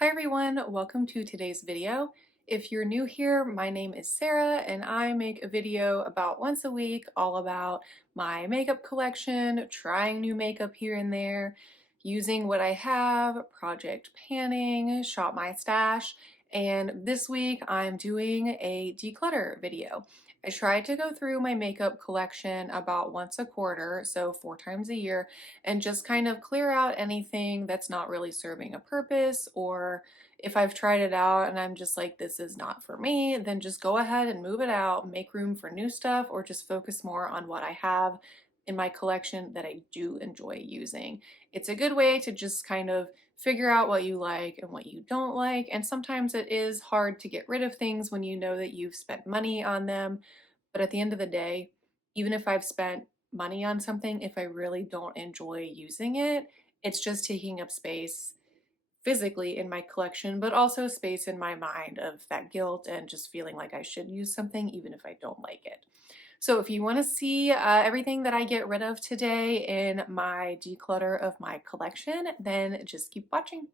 Hi everyone, welcome to today's video. If you're new here, my name is Sarah and I make a video about once a week all about my makeup collection, trying new makeup here and there, using what I have, project panning, shop my stash, and this week I'm doing a declutter video. I try to go through my makeup collection about once a quarter, so 4 times a year, and just kind of clear out anything that's not really serving a purpose, or if I've tried it out and I'm just like, this is not for me, then just go ahead and move it out, make room for new stuff, or just focus more on what I have in my collection that I do enjoy using. It's a good way to just kind of figure out what you like and what you don't like, and sometimes it is hard to get rid of things when you know that you've spent money on them, but at the end of the day, even if I've spent money on something, if I really don't enjoy using it, it's just taking up space physically in my collection, but also space in my mind of that guilt and just feeling like I should use something even if I don't like it. So if you want to see everything that I get rid of today in my declutter of my collection, then just keep watching.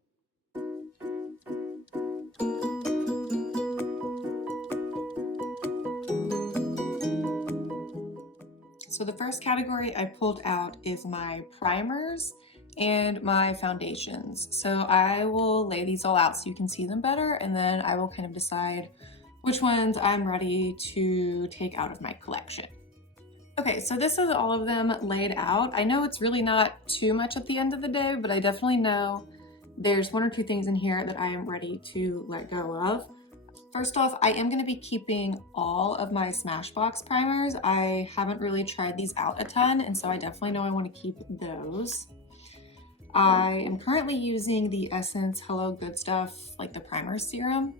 So the first category I pulled out is my primers and my foundations. So I will lay these all out so you can see them better, and then I will kind of decide which ones I'm ready to take out of my collection. Okay, so this is all of them laid out. I know it's really not too much at the end of the day, but I definitely know there's 1 or 2 things in here that I am ready to let go of. First off, I am going to be keeping all of my Smashbox primers. I haven't really tried these out a ton, and so I definitely know I want to keep those. I am currently using the Essence Hello Good Stuff, like the primer serum,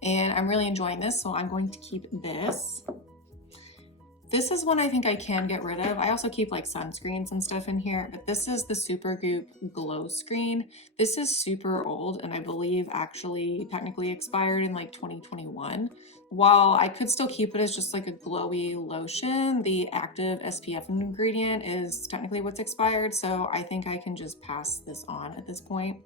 and I'm really enjoying this, so I'm going to keep this. This is one I think I can get rid of. I also keep like sunscreens and stuff in here, but this is the Supergoop Glow Screen. This is super old and I believe actually technically expired in like 2021. While I could still keep it as just like a glowy lotion, the active SPF ingredient is technically what's expired, so I think I can just pass this on at this point.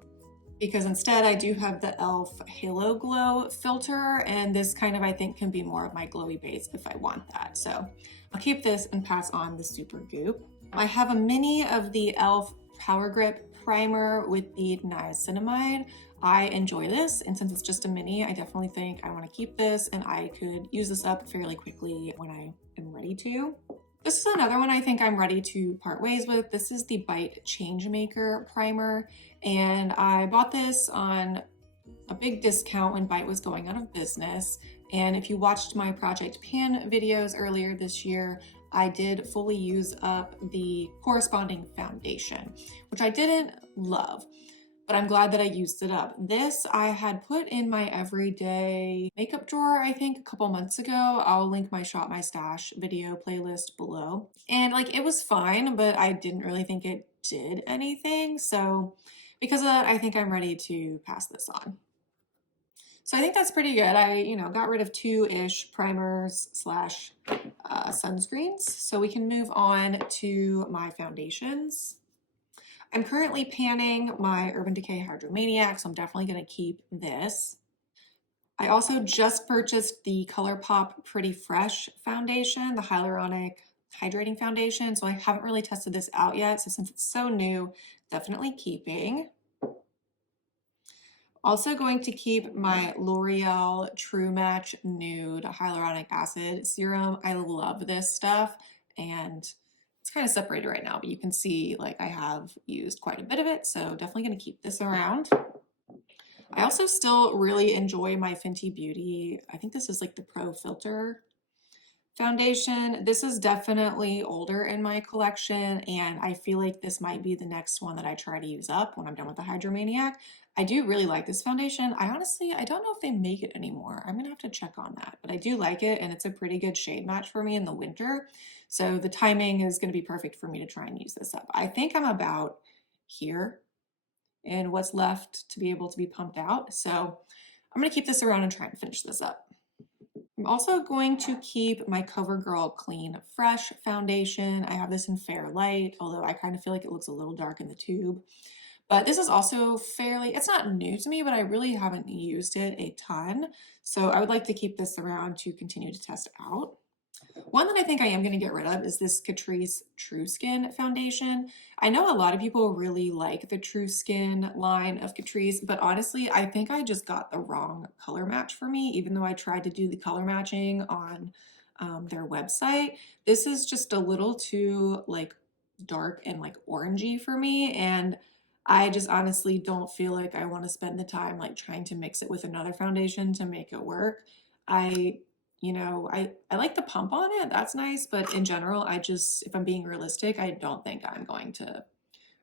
Because instead I do have the e.l.f. Halo Glow filter, and this kind of I think can be more of my glowy base if I want that. So I'll keep this and pass on the Supergoop. I have a mini of the e.l.f. Power Grip primer with the niacinamide. I enjoy this, and since it's just a mini, I definitely think I want to keep this, and I could use this up fairly quickly when I am ready to. This is another one I think I'm ready to part ways with. This is the Bite Changemaker primer, and I bought this on a big discount when Bite was going out of business. And if you watched my Project Pan videos earlier this year, I did fully use up the corresponding foundation, which I didn't love, but I'm glad that I used it up. This I had put in my everyday makeup drawer, I think a couple months ago. I'll link my Shop My Stash video playlist below. And like, it was fine, but I didn't really think it did anything. So because of that, I think I'm ready to pass this on. So I think that's pretty good. I, got rid of 2-ish primers slash sunscreens. So we can move on to my foundations. I'm currently panning my Urban Decay Hydromaniac, so I'm definitely going to keep this. I also just purchased the ColourPop Pretty Fresh foundation, the hyaluronic hydrating foundation, so I haven't really tested this out yet, so since it's so new, definitely keeping. Also going to keep my L'Oreal True Match Nude Hyaluronic Acid Serum. I love this stuff, and it's kind of separated right now, but you can see like I have used quite a bit of it, so definitely going to keep this around. I also still really enjoy my Fenty Beauty. I think this is like the Pro Filter foundation. This is definitely older in my collection, and I feel like this might be the next one that I try to use up when I'm done with the Hydromaniac. I do really like this foundation. I don't know if they make it anymore. I'm gonna have to check on that, but I do like it, and it's a pretty good shade match for me in the winter. So the timing is gonna be perfect for me to try and use this up. I think I'm about here and what's left to be able to be pumped out. So I'm gonna keep this around and try and finish this up. I'm also going to keep my CoverGirl Clean Fresh foundation. I have this in Fair Light, although I kind of feel like it looks a little dark in the tube. But this is also fairly, it's not new to me, but I really haven't used it a ton. So I would like to keep this around to continue to test out. One that I think I am going to get rid of is this Catrice True Skin foundation. I know a lot of people really like the True Skin line of Catrice, but honestly, I think I just got the wrong color match for me, even though I tried to do the color matching on their website. This is just a little too like dark and like orangey for me, and I just honestly don't feel like I want to spend the time like trying to mix it with another foundation to make it work. I I like the pump on it. That's nice. But in general, I just, if I'm being realistic, I don't think I'm going to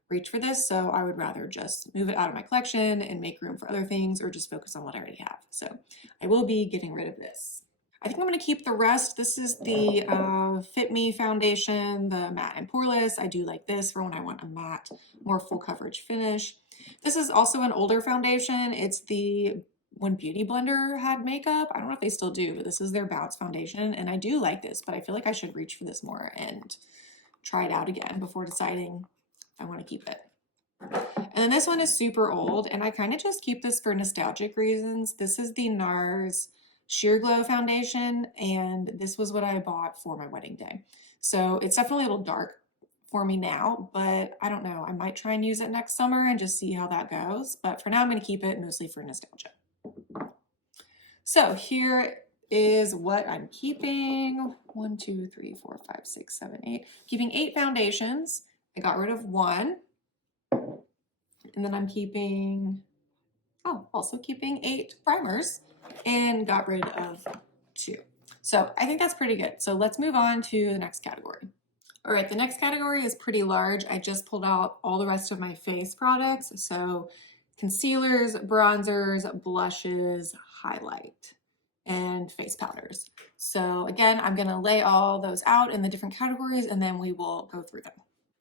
reach for this. So I would rather just move it out of my collection and make room for other things or just focus on what I already have. So I will be getting rid of this. I think I'm going to keep the rest. This is the Fit Me foundation, the matte and poreless. I do like this for when I want a matte, more full coverage finish. This is also an older foundation. It's the when Beauty Blender had makeup. I don't know if they still do, but this is their Bounce foundation. And I do like this, but I feel like I should reach for this more and try it out again before deciding if I want to keep it. And then this one is super old, and I kind of just keep this for nostalgic reasons. This is the NARS Sheer Glow foundation, and this was what I bought for my wedding day. So it's definitely a little dark for me now, but I don't know. I might try and use it next summer and just see how that goes. But for now, I'm going to keep it mostly for nostalgia. So here is what I'm keeping. 1, 2, 3, 4, 5, 6, 7, 8. Keeping 8 foundations. I got rid of 1. And then I'm keeping, also keeping 8 primers and got rid of 2. So I think that's pretty good. So let's move on to the next category. All right, the next category is pretty large. I just pulled out all the rest of my face products. So concealers, bronzers, blushes, highlight, and face powders. So again, I'm gonna lay all those out in the different categories and then we will go through them.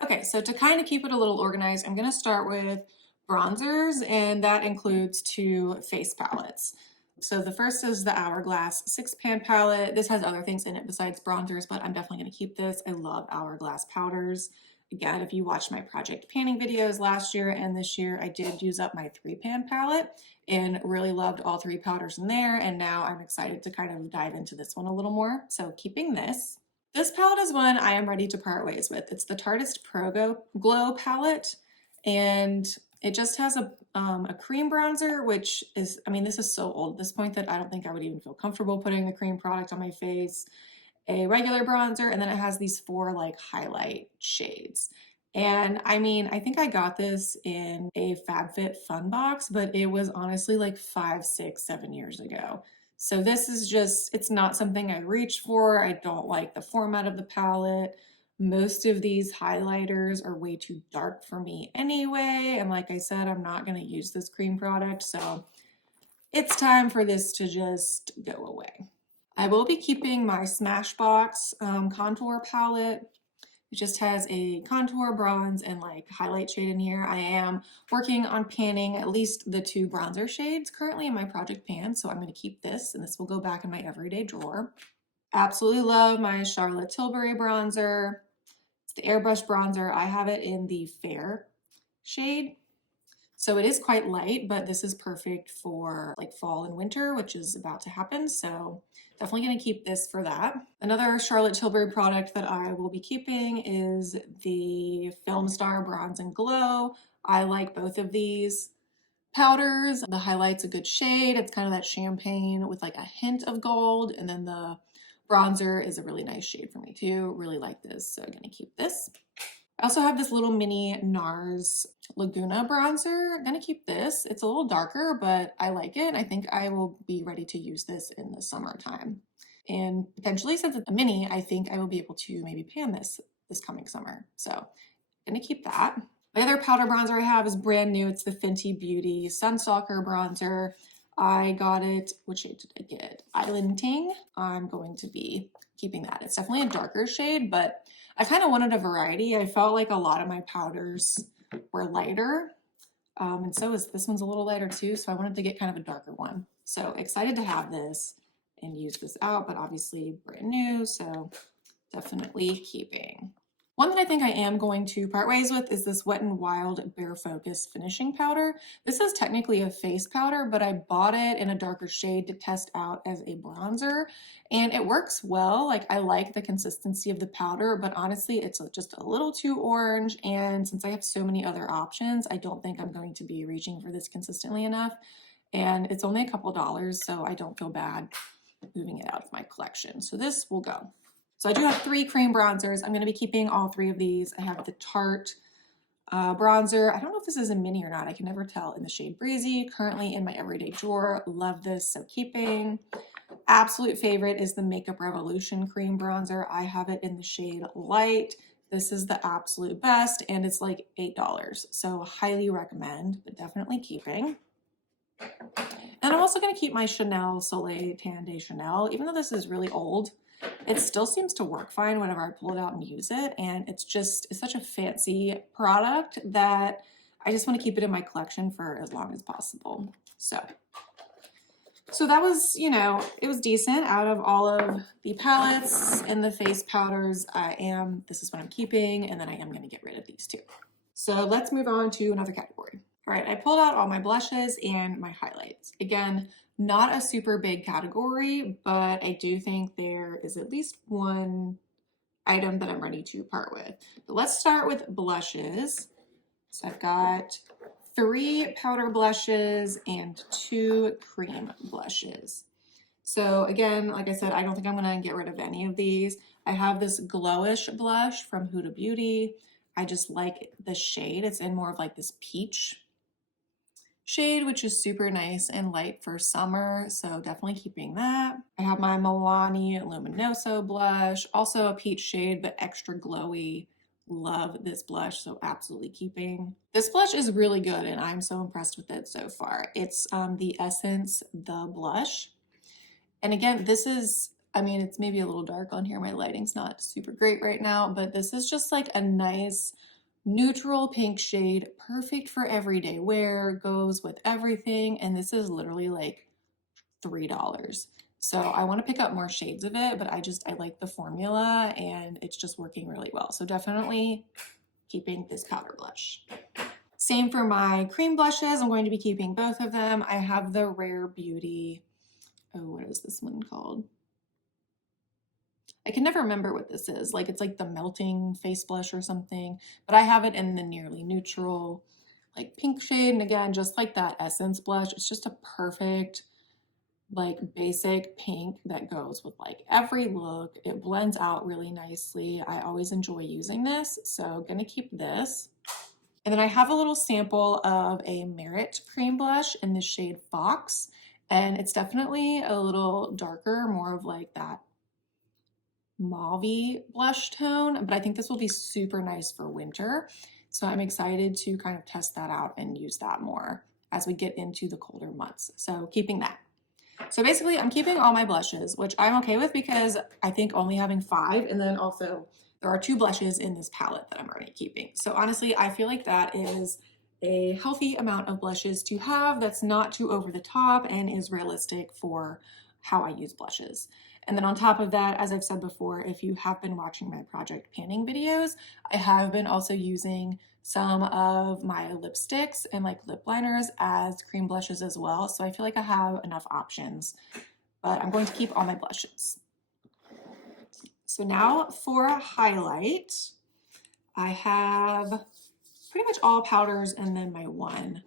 Okay, so to kind of keep it a little organized, I'm gonna start with bronzers, and that includes 2 face palettes. So the first is the Hourglass 6-pan palette. This has other things in it besides bronzers, but I'm definitely gonna keep this. I love Hourglass powders. Again, if you watched my project panning videos last year and this year, I did use up my 3-pan palette and really loved all 3 powders in there. And now I'm excited to kind of dive into this one a little more. So keeping this. This palette is one I am ready to part ways with. It's the Tartist Pro Glow palette, and it just has a cream bronzer, which is, I mean, this is so old at this point that I don't think I would even feel comfortable putting the cream product on my face. A regular bronzer, and then it has these 4 like highlight shades. And I mean, I think I got this in a FabFitFun box, but it was honestly like 5, 6, 7 years ago. So this is just, it's not something I reach for. I don't like the format of the palette. Most of these highlighters are way too dark for me anyway. And like I said, I'm not going to use this cream product. So it's time for this to just go away. I will be keeping my Smashbox contour palette. It just has a contour, bronze, and like highlight shade in here. I am working on panning at least the 2 bronzer shades currently in my project pan, so I'm going to keep this, and this will go back in my everyday drawer. Absolutely love my Charlotte Tilbury bronzer. It's the airbrush bronzer. I have it in the fair shade. So it is quite light, but this is perfect for like fall and winter, which is about to happen. So definitely going to keep this for that. Another Charlotte Tilbury product that I will be keeping is the Film Star Bronze and Glow. I like both of these powders. The highlight's a good shade. It's kind of that champagne with like a hint of gold. And then the bronzer is a really nice shade for me too. Really like this. So I'm going to keep this. I also have this little mini NARS Laguna bronzer. I'm gonna keep this. It's a little darker, but I like it. I think I will be ready to use this in the summertime. And potentially, since it's a mini, I think I will be able to maybe pan this coming summer. So I'm gonna keep that. The other powder bronzer I have is brand new. It's the Fenty Beauty Sunstalker bronzer. I got it, which shade did I get? Island Ting. I'm going to be keeping that. It's definitely a darker shade, but I kind of wanted a variety. I felt like a lot of my powders were lighter, and so is this one's a little lighter too, so I wanted to get kind of a darker one. So excited to have this and use this out, but obviously brand new, so definitely keeping. One that I think I am going to part ways with is this Wet n Wild Bare Focus Finishing Powder. This is technically a face powder, but I bought it in a darker shade to test out as a bronzer, and it works well. Like, I like the consistency of the powder, but honestly, it's just a little too orange, and since I have so many other options, I don't think I'm going to be reaching for this consistently enough, and it's only a couple dollars, so I don't feel bad moving it out of my collection. So this will go. So I do have 3 cream bronzers. I'm going to be keeping all 3 of these. I have the Tarte bronzer. I don't know if this is a mini or not. I can never tell, in the shade Breezy. Currently in my everyday drawer. Love this, so keeping. Absolute favorite is the Makeup Revolution cream bronzer. I have it in the shade Light. This is the absolute best, and it's like $8. So highly recommend, but definitely keeping. And I'm also going to keep my Chanel Soleil Tan de Chanel. Even though this is really old, it still seems to work fine whenever I pull it out and use it. And it's such a fancy product that I just want to keep it in my collection for as long as possible. So that was, it was decent. Out of all of the palettes and the face powders, this is what I'm keeping, and then I am going to get rid of these 2. So let's move on to another category. All right, I pulled out all my blushes and my highlights. Again, not a super big category, but I do think there is at least one item that I'm ready to part with. But let's start with blushes. So I've got 3 powder blushes and 2 cream blushes. So again, like I said, I don't think I'm gonna get rid of any of these. I have this Glowish blush from Huda Beauty. I just like the shade. It's in more of like this peach shade, which is super nice and light for summer, so definitely keeping that. I have my Milani Luminoso blush, also a peach shade, but extra glowy. Love this blush, so absolutely keeping. This blush is really good, and I'm so impressed with it so far. It's the Essence The Blush. And again, this is, it's maybe a little dark on here. My lighting's not super great right now, but this is just like a nice neutral pink shade, perfect for everyday wear, goes with everything, and this is literally like $3. So I want to pick up more shades of it, but I like the formula, and it's just working really well. So definitely keeping this powder blush. Same for my cream blushes. I'm going to be keeping both of them. I have the Rare Beauty, what is this one called? I can never remember what this is. Like, it's like the melting face blush or something, but I have it in the nearly neutral, like pink shade. And again, just like that Essence blush, it's just a perfect, like basic pink that goes with like every look. It blends out really nicely. I always enjoy using this, so gonna keep this. And then I have a little sample of a Merit cream blush in the shade Fox, and it's definitely a little darker, more of like that mauve blush tone, but I think this will be super nice for winter. So I'm excited to kind of test that out and use that more as we get into the colder months. So keeping that. So basically I'm keeping all my blushes, which I'm okay with because I think only having 5, and then also there are 2 blushes in this palette that I'm already keeping. So honestly, I feel like that is a healthy amount of blushes to have that's not too over the top and is realistic for how I use blushes. And then on top of that, as I've said before, if you have been watching my project panning videos, I have been also using some of my lipsticks and like lip liners as cream blushes as well. So I feel like I have enough options, but I'm going to keep all my blushes. So now for a highlight, I have pretty much all powders and then my one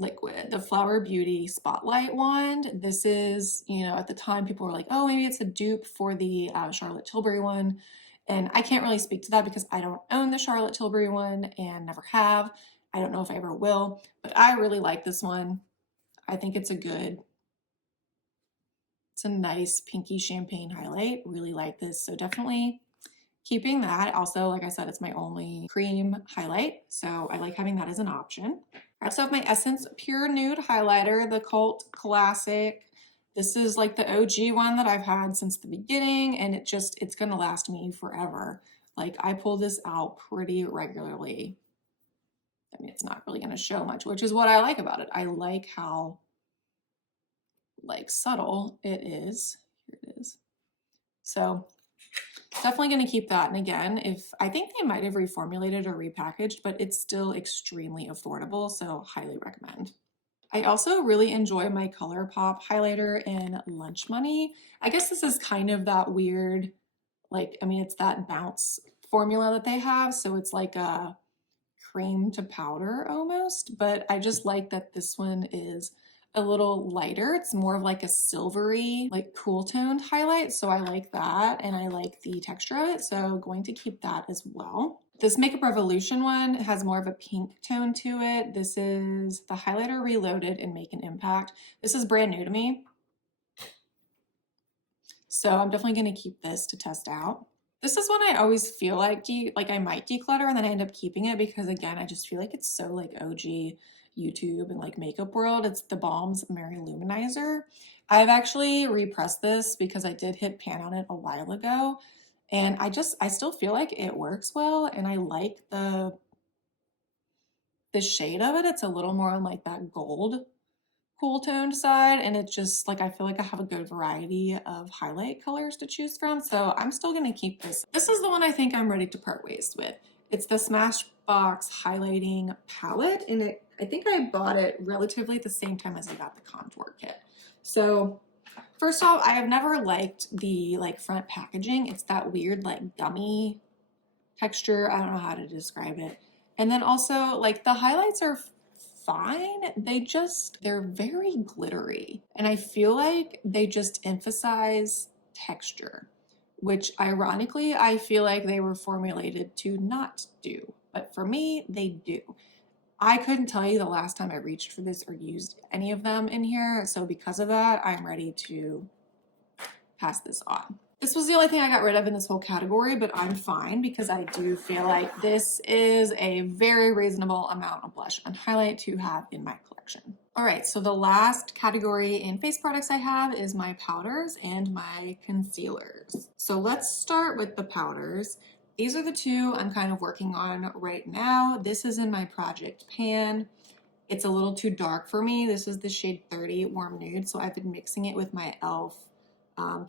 liquid, the Flower Beauty Spotlight Wand. This is, at the time people were like, oh, maybe it's a dupe for the Charlotte Tilbury one. And I can't really speak to that because I don't own the Charlotte Tilbury one and never have. I don't know if I ever will, but I really like this one. I think it's a nice pinky champagne highlight. Really like this. So definitely keeping that. Also, like I said, it's my only cream highlight, so I like having that as an option. I also have my Essence Pure Nude Highlighter, the Cult Classic. This is like the OG one that I've had since the beginning, and it's gonna last me forever. Like, I pull this out pretty regularly. It's not really gonna show much, which is what I like about it. I like how like subtle it is. Here it is. So Definitely going to keep that. And again, if I think they might have reformulated or repackaged, but it's still extremely affordable, so highly recommend. I also really enjoy my ColourPop highlighter in Lunch Money. I guess this is kind of that weird, like, I mean, it's that bounce formula that they have, so it's like a cream to powder almost, but I just like that this one is a little lighter. It's more of like a silvery, like cool toned highlight. So I like that and I like the texture of it. So going to keep that as well. This Makeup Revolution one has more of a pink tone to it. This is the highlighter Reloaded and Make an Impact. This is brand new to me. So I'm definitely going to keep this to test out. This is one I always feel like I might declutter and then I end up keeping it because again, I just feel like it's so like OG YouTube and like makeup world. It's the Balm's Mary Luminizer. I've actually repressed this because I did hit pan on it a while ago and I still feel like it works well and I like the shade of it. It's a little more on like that gold cool toned side and it's just like I feel like I have a good variety of highlight colors to choose from, so I'm still gonna keep this. This is the one I think I'm ready to part ways with. It's the Smashbox highlighting palette and I think I bought it relatively at the same time as I got the contour kit. So first off, I have never liked the like front packaging. It's that weird like gummy texture. I don't know how to describe it. And then also like the highlights are fine. They're very glittery. And I feel like they just emphasize texture, which ironically, I feel like they were formulated to not do. But for me, they do. I couldn't tell you the last time I reached for this or used any of them in here. So because of that, I'm ready to pass this on. This was the only thing I got rid of in this whole category, but I'm fine because I do feel like this is a very reasonable amount of blush and highlight to have in my collection. All right, so the last category in face products I have is my powders and my concealers. So let's start with the powders. These are the two I'm kind of working on right now. This is in my project pan. It's a little too dark for me. This is the shade 30 Warm Nude, so I've been mixing it with my e.l.f.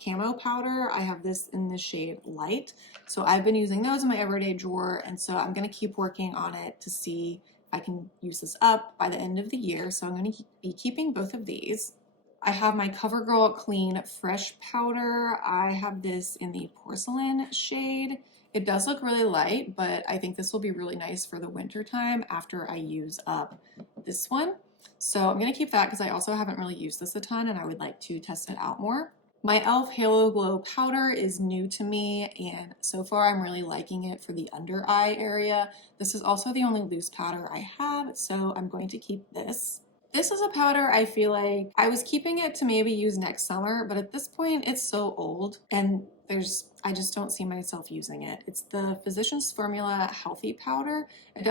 Camo powder. I have this in the shade Light. So I've been using those in my everyday drawer, and so I'm going to keep working on it to see if I can use this up by the end of the year. So I'm going to be keeping both of these. I have my CoverGirl Clean Fresh powder. I have this in the Porcelain shade. It does look really light, but I think this will be really nice for the winter time after I use up this one. So I'm going to keep that because I also haven't really used this a ton and I would like to test it out more. My e.l.f. Halo Glow powder is new to me and so far I'm really liking it for the under eye area. This is also the only loose powder I have, so I'm going to keep this. This is a powder I feel like I was keeping it to maybe use next summer, but at this point it's so old and I just don't see myself using it. It's the Physicians Formula Healthy Powder. It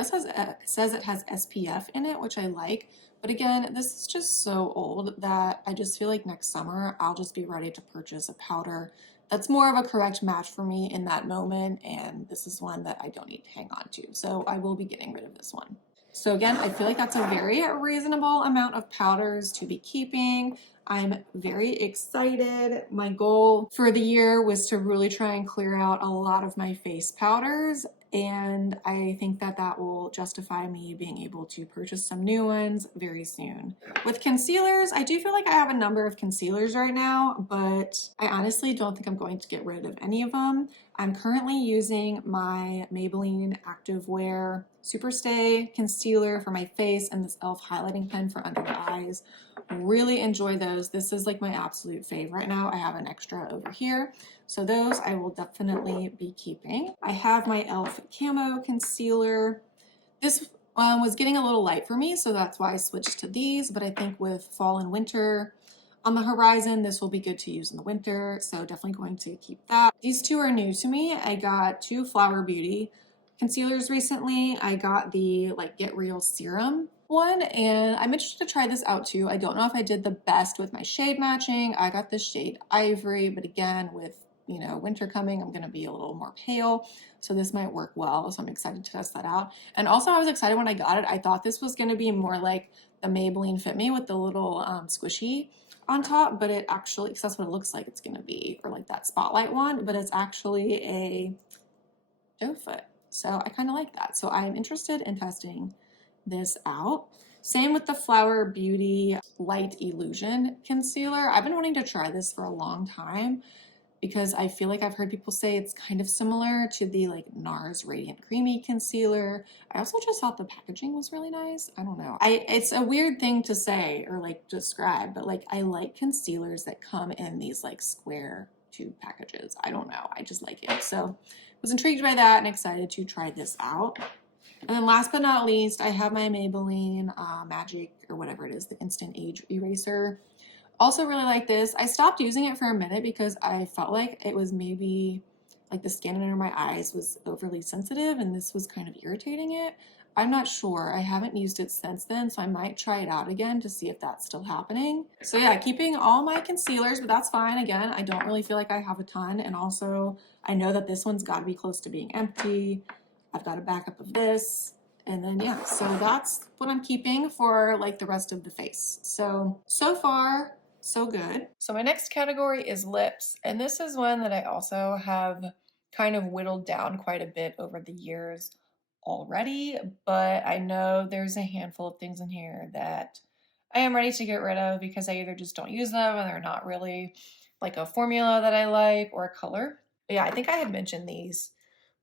says it has SPF in it, which I like. But again, this is just so old that I just feel like next summer I'll just be ready to purchase a powder that's more of a correct match for me in that moment. And this is one that I don't need to hang on to. So I will be getting rid of this one. So again, I feel like that's a very reasonable amount of powders to be keeping. I'm very excited. My goal for the year was to really try and clear out a lot of my face powders, and I think that that will justify me being able to purchase some new ones very soon. With concealers, I do feel like I have a number of concealers right now, but I honestly don't think I'm going to get rid of any of them. I'm currently using my Maybelline Activewear Superstay concealer for my face and this e.l.f. highlighting pen for under the eyes. Really enjoy those. This is like my absolute favorite now. I have an extra over here. So those I will definitely be keeping. I have my e.l.f. Camo Concealer. This was getting a little light for me, so that's why I switched to these. But I think with fall and winter on the horizon, this will be good to use in the winter. So definitely going to keep that. These two are new to me. I got two Flower Beauty concealers recently. I got the like Get Real Serum one and I'm interested to try this out too. I don't know if I did the best with my shade matching. I got the shade Ivory, but again with winter coming, I'm gonna be a little more pale, so this might work well, so I'm excited to test that out. And also I was excited when I got it. I thought this was gonna be more like the Maybelline Fit Me with the little squishy on top, but it actually, because that's what it looks like it's gonna be, or like that spotlight one, but it's actually a doe foot. So I kind of like that. So I'm interested in testing this out. Same with the Flower Beauty Light Illusion Concealer. I've been wanting to try this for a long time because I feel like I've heard people say it's kind of similar to the like NARS Radiant Creamy Concealer. I also just thought the packaging was really nice. I don't know. It's a weird thing to say or like describe, but like I like concealers that come in these like square tube packages. I don't know. I just like it. So I was intrigued by that and excited to try this out. And then last but not least, I have my Maybelline Magic or whatever it is, the Instant Age Eraser. Also really like this. I stopped using it for a minute because I felt like it was maybe like the skin under my eyes was overly sensitive and this was kind of irritating it. I'm not sure. I haven't used it since then, so I might try it out again to see if that's still happening. So yeah, keeping all my concealers, but that's fine. Again, I don't really feel like I have a ton. And also, I know that this one's got to be close to being empty. I've got a backup of this. And then yeah, so that's what I'm keeping for like the rest of the face. So far, so good. So my next category is lips, and this is one that I also have kind of whittled down quite a bit over the years already, but I know there's a handful of things in here that I am ready to get rid of because I either just don't use them and they're not really like a formula that I like or a color. But yeah, I think I had mentioned these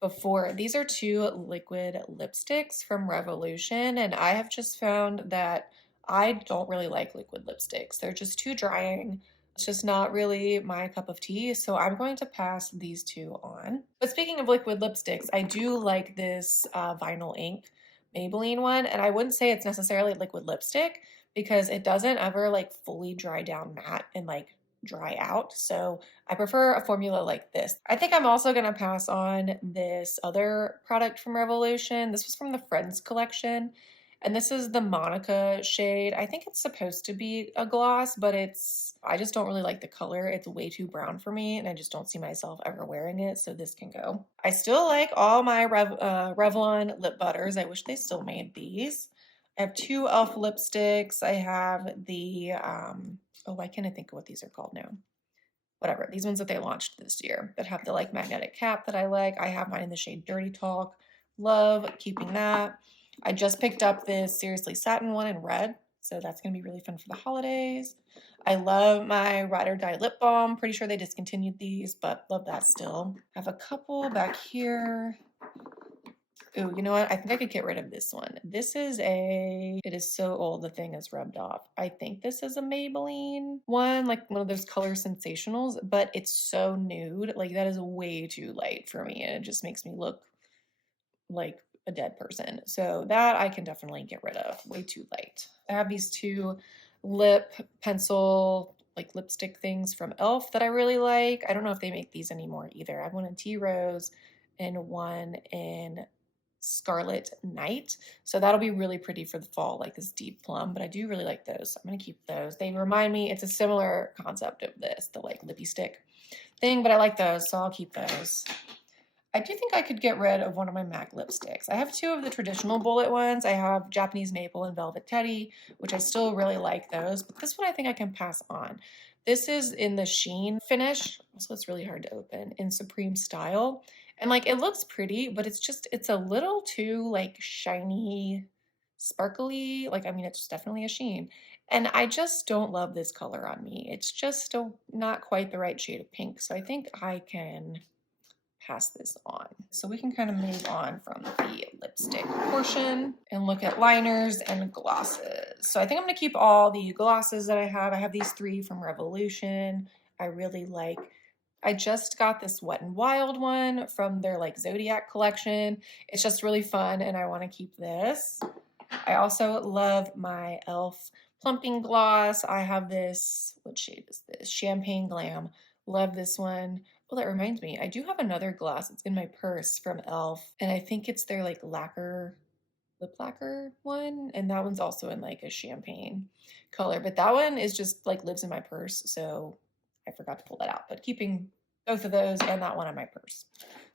before. These are two liquid lipsticks from Revolution, and I have just found that I don't really like liquid lipsticks. They're just too drying. It's just not really my cup of tea, so I'm going to pass these two on. But speaking of liquid lipsticks, I do like this vinyl ink Maybelline one, and I wouldn't say it's necessarily liquid lipstick because it doesn't ever like fully dry down matte and like dry out. So I prefer a formula like this. I think I'm also going to pass on this other product from Revolution. This was from the Friends collection. And this is the Monica shade. I think it's supposed to be a gloss, but I just don't really like the color. It's way too brown for me, and I just don't see myself ever wearing it, so this can go. I still like all my Revlon lip butters. I wish they still made these. I have two e.l.f. lipsticks. I have the, oh, why can't I think of what these are called now? Whatever, these ones that they launched this year that have the like magnetic cap that I like. I have mine in the shade Dirty Talk. Love keeping that. I just picked up this Seriously Satin one in red, so that's going to be really fun for the holidays. I love my Ride or Die lip balm. Pretty sure they discontinued these, but love that still. I have a couple back here. Ooh, you know what? I think I could get rid of this one. It is so old, the thing is rubbed off. I think this is a Maybelline one, like one of those color sensationals, but it's so nude. Like that is way too light for me, and it just makes me look like a dead person. So that I can definitely get rid of. Way too light. I have these two lip pencil like lipstick things from e.l.f. that I really like. I don't know if they make these anymore either. I have one in Tea Rose and one in Scarlet Night. So that'll be really pretty for the fall, like this deep plum, but I do really like those. So I'm going to keep those. They remind me, it's a similar concept of this, the like lippy stick thing, but I like those, so I'll keep those. I do think I could get rid of one of my MAC lipsticks. I have two of the traditional bullet ones. I have Japanese Maple and Velvet Teddy, which I still really like those, but this one I think I can pass on. This is in the sheen finish, so it's really hard to open, in Supreme Style. And like it looks pretty, but it's a little too like shiny, sparkly. Like, I mean, it's definitely a sheen. And I just don't love this color on me. It's just not quite the right shade of pink. So I think I can pass this on. So we can kind of move on from the lipstick portion and look at liners and glosses. So I think I'm going to keep all the glosses that I have. I have these three from Revolution. I really like. I just got this Wet n Wild one from their like Zodiac collection. It's just really fun and I want to keep this. I also love my e.l.f. plumping gloss. I have this, what shade is this? Champagne Glam. Love this one. Well, that reminds me, I do have another gloss. It's in my purse from e.l.f. And I think it's their like lip lacquer one. And that one's also in like a champagne color. But that one is just like lives in my purse. So I forgot to pull that out. But keeping both of those and that one in my purse.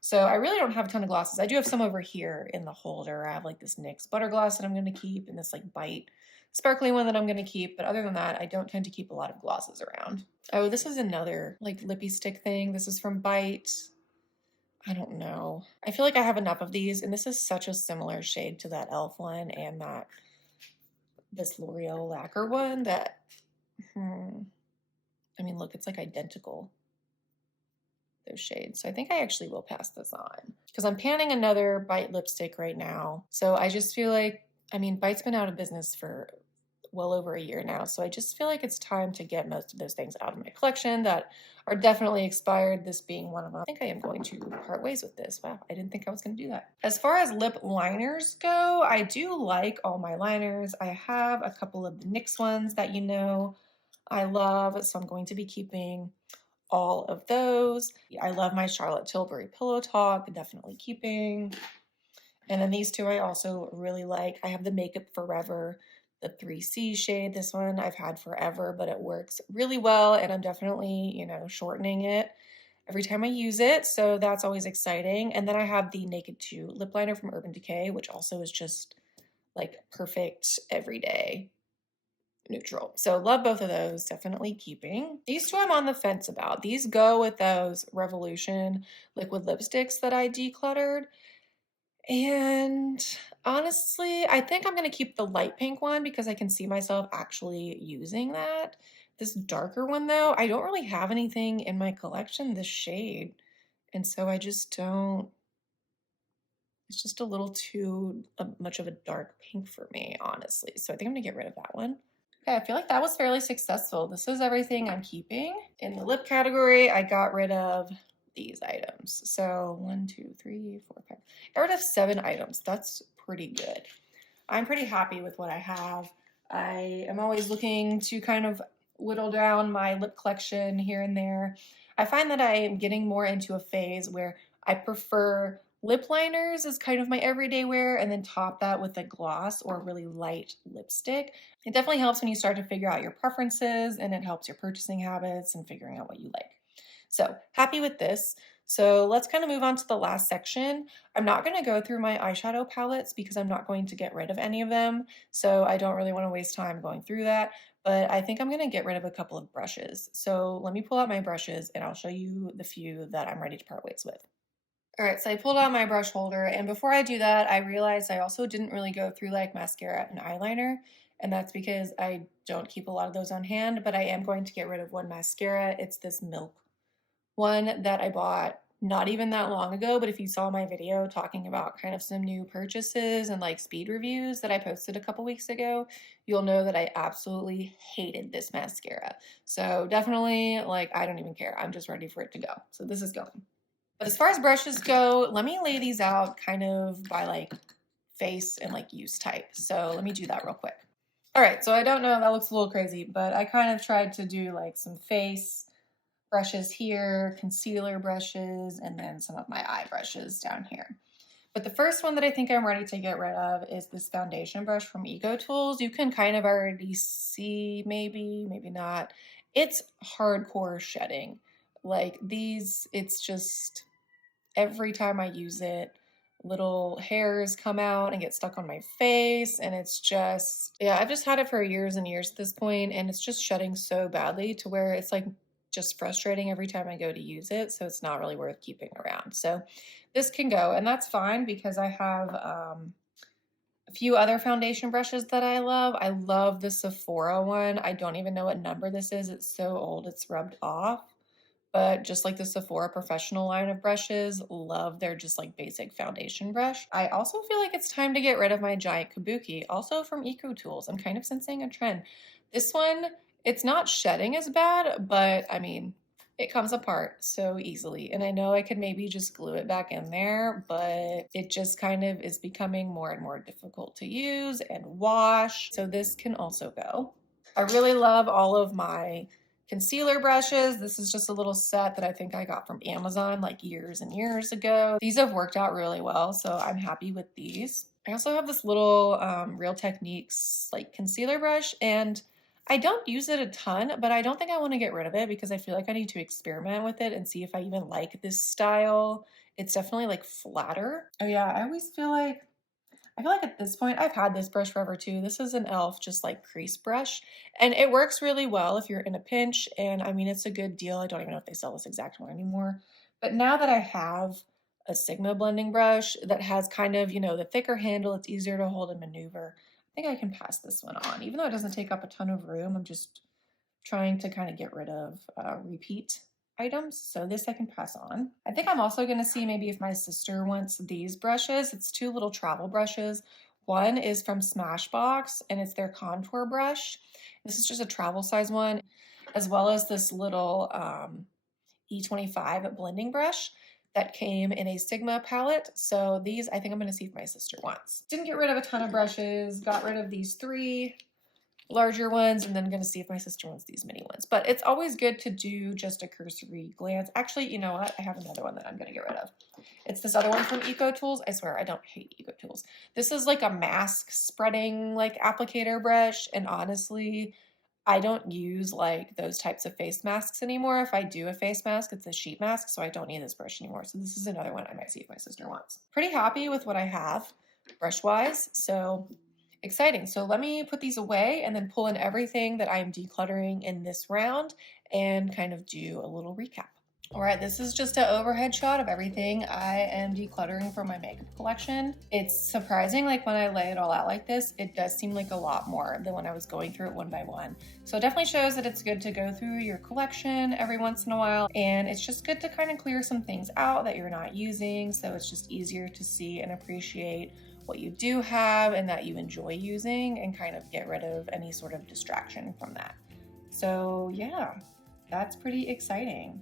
So I really don't have a ton of glosses. I do have some over here in the holder. I have like this NYX butter gloss that I'm going to keep and this like Bite sparkly one that I'm gonna keep, but other than that, I don't tend to keep a lot of glosses around. Oh, this is another like lippy stick thing. This is from Bite. I don't know. I feel like I have enough of these, and this is such a similar shade to that e.l.f. one and this L'Oreal lacquer one that, I mean, look, it's like identical, those shades. So I think I actually will pass this on because I'm panning another Bite lipstick right now. So I just feel like, I mean, Bite's been out of business for well over a year now. So I just feel like it's time to get most of those things out of my collection that are definitely expired, this being one of them. I think I am going to part ways with this. Wow, I didn't think I was going to do that. As far as lip liners go, I do like all my liners. I have a couple of the NYX ones that you know I love, so I'm going to be keeping all of those. I love my Charlotte Tilbury Pillow Talk, definitely keeping. And then these two I also really like. I have the Makeup Forever, the 3C shade. This one I've had forever, but it works really well, and I'm definitely, you know, shortening it every time I use it, so that's always exciting. And then I have the Naked 2 lip liner from Urban Decay, which also is just like perfect everyday neutral. So love both of those, definitely keeping. These two I'm on the fence about. These go with those Revolution liquid lipsticks that I decluttered. And honestly, I think I'm going to keep the light pink one because I can see myself actually using that. This darker one though, I don't really have anything in my collection this shade. And so I just don't, it's just a little too much of a dark pink for me, honestly. So I think I'm gonna get rid of that one. Okay, I feel like that was fairly successful. This is everything I'm keeping. In the lip category, I got rid of these items. So 1, 2, 3, 4, 5. I got rid of 7 items. That's pretty good. I'm pretty happy with what I have. I am always looking to kind of whittle down my lip collection here and there. I find that I am getting more into a phase where I prefer lip liners as kind of my everyday wear and then top that with a gloss or really light lipstick. It definitely helps when you start to figure out your preferences, and it helps your purchasing habits and figuring out what you like. So happy with this. So let's kind of move on to the last section. I'm not going to go through my eyeshadow palettes because I'm not going to get rid of any of them. So I don't really want to waste time going through that, but I think I'm going to get rid of a couple of brushes. So let me pull out my brushes and I'll show you the few that I'm ready to part ways with. All right, so I pulled out my brush holder, and before I do that, I realized I also didn't really go through like mascara and eyeliner, and that's because I don't keep a lot of those on hand, but I am going to get rid of one mascara. It's this Milk one that I bought not even that long ago, but if you saw my video talking about kind of some new purchases and like speed reviews that I posted a couple weeks ago, you'll know that I absolutely hated this mascara. So definitely, like, I don't even care. I'm just ready for it to go. So this is going. But as far as brushes go, let me lay these out kind of by like face and like use type. So let me do that real quick. All right, so I don't know, that looks a little crazy, but I kind of tried to do like some face brushes here, concealer brushes, and then some of my eye brushes down here. But the first one that I think I'm ready to get rid of is this foundation brush from Ego Tools. You can kind of already see, maybe not. It's hardcore shedding. Like these, it's just every time I use it, little hairs come out and get stuck on my face, and it's just, yeah, I've just had it for years and years at this point, and it's just shedding so badly to where it's like just frustrating every time I go to use it, so it's not really worth keeping around. So this can go, and that's fine because I have a few other foundation brushes that I love. I love the Sephora one. I don't even know what number this is. It's so old, it's rubbed off. But just like the Sephora Professional line of brushes, love their just like basic foundation brush. I also feel like it's time to get rid of my giant kabuki, also from Eco Tools. I'm kind of sensing a trend. This one, it's not shedding as bad, but I mean, it comes apart so easily. And I know I could maybe just glue it back in there, but it just kind of is becoming more and more difficult to use and wash. So this can also go. I really love all of my concealer brushes. This is just a little set that I think I got from Amazon like years and years ago. These have worked out really well, so I'm happy with these. I also have this little Real Techniques like concealer brush, and I don't use it a ton, but I don't think I want to get rid of it because I feel like I need to experiment with it and see if I even like this style. It's definitely like flatter. Oh yeah, I always feel like I feel like at this point, I've had this brush forever too. This is an e.l.f. just like crease brush, and it works really well if you're in a pinch, and I mean, it's a good deal. I don't even know if they sell this exact one anymore. But now that I have a Sigma blending brush that has kind of, you know, the thicker handle, it's easier to hold and maneuver. I think I can pass this one on. Even though it doesn't take up a ton of room, I'm just trying to kind of get rid of repeat items. So this I can pass on. I think I'm also gonna see maybe if my sister wants these brushes. It's two little travel brushes. One is from Smashbox and it's their contour brush. This is just a travel size one, as well as this little E25 blending brush that came in a Sigma palette. So these, I think I'm gonna see if my sister wants. Didn't get rid of a ton of brushes, got rid of these 3 larger ones, and then I'm gonna see if my sister wants these mini ones. But it's always good to do just a cursory glance. Actually, you know what? I have another one that I'm gonna get rid of. It's this other one from Eco Tools. I swear, I don't hate Eco Tools. This is like a mask spreading like applicator brush, and honestly, I don't use like those types of face masks anymore. If I do a face mask, it's a sheet mask, so I don't need this brush anymore. So this is another one I might see if my sister wants. Pretty happy with what I have brush-wise, so exciting. So let me put these away and then pull in everything that I'm decluttering in this round and kind of do a little recap. All right, this is just an overhead shot of everything I am decluttering from my makeup collection. It's surprising, like when I lay it all out like this, it does seem like a lot more than when I was going through it one by one. So it definitely shows that it's good to go through your collection every once in a while, and it's just good to kind of clear some things out that you're not using, so it's just easier to see and appreciate what you do have and that you enjoy using, and kind of get rid of any sort of distraction from that. So yeah, that's pretty exciting.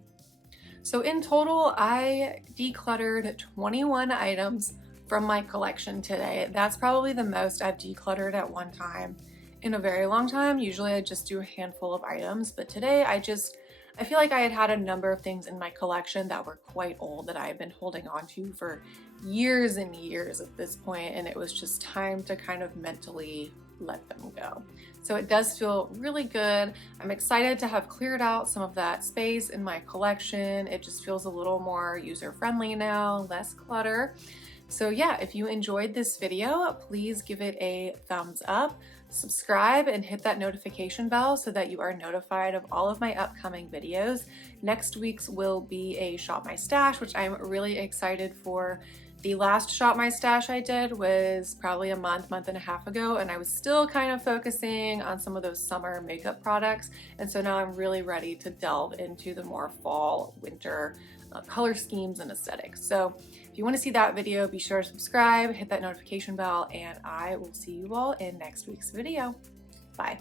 So in total, I decluttered 21 items from my collection today. That's probably the most I've decluttered at one time in a very long time. Usually I just do a handful of items, but today I feel like I had a number of things in my collection that were quite old that I had been holding on to for years and years at this point, and it was just time to kind of mentally let them go. So it does feel really good. I'm excited to have cleared out some of that space in my collection. It just feels a little more user-friendly now, less clutter. So yeah, if you enjoyed this video, please give it a thumbs up, subscribe, and hit that notification bell so that you are notified of all of my upcoming videos. Next week's will be a Shop My Stash, which I'm really excited for. The last Shop My Stash I did was probably a month and a half ago, and I was still kind of focusing on some of those summer makeup products. And so now I'm really ready to delve into the more fall, winter color schemes and aesthetics. So if you want to see that video, be sure to subscribe, hit that notification bell, and I will see you all in next week's video. Bye.